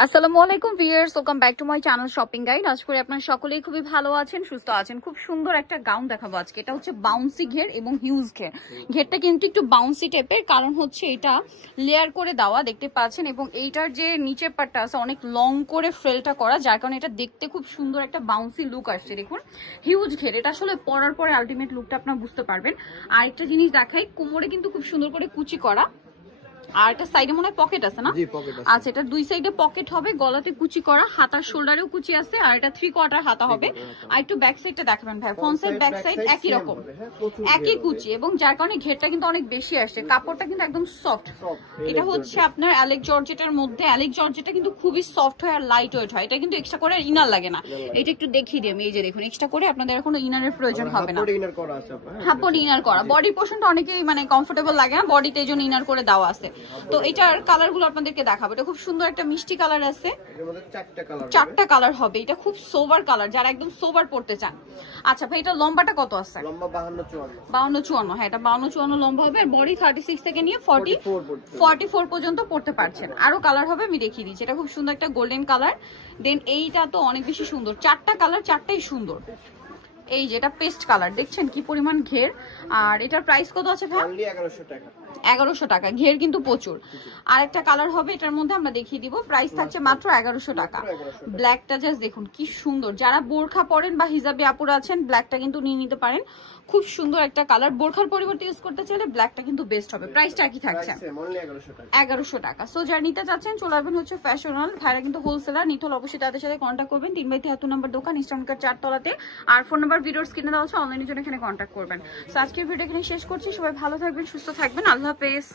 আসসালামু আলাইকুম viewers, welcome back to my channel shopping guide. আশা করি আপনারা সকলেই খুবই ভালো আছেন, সুস্থ আছেন। খুব সুন্দর একটা গাউন দেখাবো আজকে। এটা হচ্ছে বাউন্সি ঘের এবং হিউজ ঘের। ঘেরটা কিন্তু একটু বাউন্সি টাইপের, কারণ হচ্ছে এটা লেয়ার করে দেওয়া, দেখতে পাচ্ছেন। এবং এইটার যে নিচের পার্টটা আছে অনেক লং করে ফ্রেলটা করা, যার কারণে এটা দেখতে খুব সুন্দর একটা বাউন্সি লুক আসছে। দেখুন হিউজ ঘের, এটা আসলে পরার পরে আলটিমেট লুকটা আপনারা বুঝতে পারবেন। আর একটা জিনিস দেখাই, কোমরে কিন্তু খুব সুন্দর করে কুচি করা, আর একটা সাইডে মনে হয় পকেট আছে না? আচ্ছা, এটা দুই সাইডে পকেট হবে, গলাতে কুচি করা, হাতার শোল্ডারেও কুচি আছে, আর এটা 3/4 হাতা হবে। আর একটু ব্যাক সাইডটা দেখাবেন ভাই। ফ্রন্ট সাইড ব্যাক সাইড একই রকম, একই কুচি, এবং যার কারণে ঘেরটা কিন্তু অনেক বেশি আসছে। কাপড়টা কিন্তু একদম সফট। এটা হচ্ছে আপনার অ্যালেক জর্জেটের মধ্যে। অ্যালেক জর্জেটটা কিন্তু খুবই সফট হয় আর লাইট ওয়েট হয়। এটা কিন্তু এক্সট্রা করে ইনার লাগে না। এটা একটু দেখিয়ে দিই আমি। এই যে দেখুন, এক্সট্রা করে আপনাদের কোনো ইনারের প্রয়োজন হবে না। হাফ ইনার করা, বডি পোর্শনটা অনেকেই মানে কমফোর্টেবল লাগে না, বডিতে এই জন্য ইনার করে দেওয়া আছে। তো এটার কালার গুলো আপনাদেরকে দেখাবো। এটা খুব সুন্দর একটা মিষ্টি কালার আছে, চারটা কালার হবে। এটা খুব সোবার কালার, যারা একদম সোবার পড়তে চান। আচ্ছা ভাই, এটা লম্বাটা কত আছে? 52-54। হ্যাঁ, এটা 52-54 লম্বা হবে। আর বডি 36 থেকে নিয়ে 44 পর্যন্ত পড়তে পারছেন। আরো কালার হবে, আমি দেখিয়ে দিচ্ছি। এটা খুব সুন্দর একটা গোল্ডেন কালার। দেন এইটা তো অনেক বেশি সুন্দর, চারটা কালার, চারটাই সুন্দর। এই যে এটা পেস্ট কালার, দেখছেন কি পরিমাণ ঘের। আর এটার প্রাইস কত আছে ভাই? 1100 টাকা। ঘের কিন্তু প্রচুর। আর একটা কালার হবে এটার মধ্যে, আমরা দেখিয়ে দিব। প্রাইস থাকছে মাত্র 1100 টাকা। ব্ল্যাকটা জাস্ট দেখুন কি সুন্দর। যারা বোরখা পরেন বা হিজাবি আপুরা আছেন, ব্ল্যাকটা কিন্তু নিয়ে নিতে পারেন। খুব সুন্দর একটা কালার। বোরখার পরিবর্তে ইউজ করতে চাইলে ব্ল্যাকটা কিন্তু বেস্ট হবে। প্রাইসটা কি থাকছে? 1100 টাকা। সো যারা নিতে চাচ্ছেন চলে আসবেন হচ্ছে ফ্যাশনাল। ভাইরা কিন্তু হোলসেলার। নিতে হলে অবশ্যই তাদের সাথে কন্ট্যাক্ট করবেন। 3/73 নম্বর দোকান, ইস্টার্ন কার 4 তলাতে। আর ফোন নাম্বার ভিডিওর স্ক্রিনে দেওয়া আছে, অনলাইনের জন্য এখানে কন্ট্যাক্ট করবেন। সো আজকের ভিডিও এখানে শেষ করছি। সবাই ভালো থাকবেন, সুস্থ থাকবেন। আল্লাহ হাফেজ।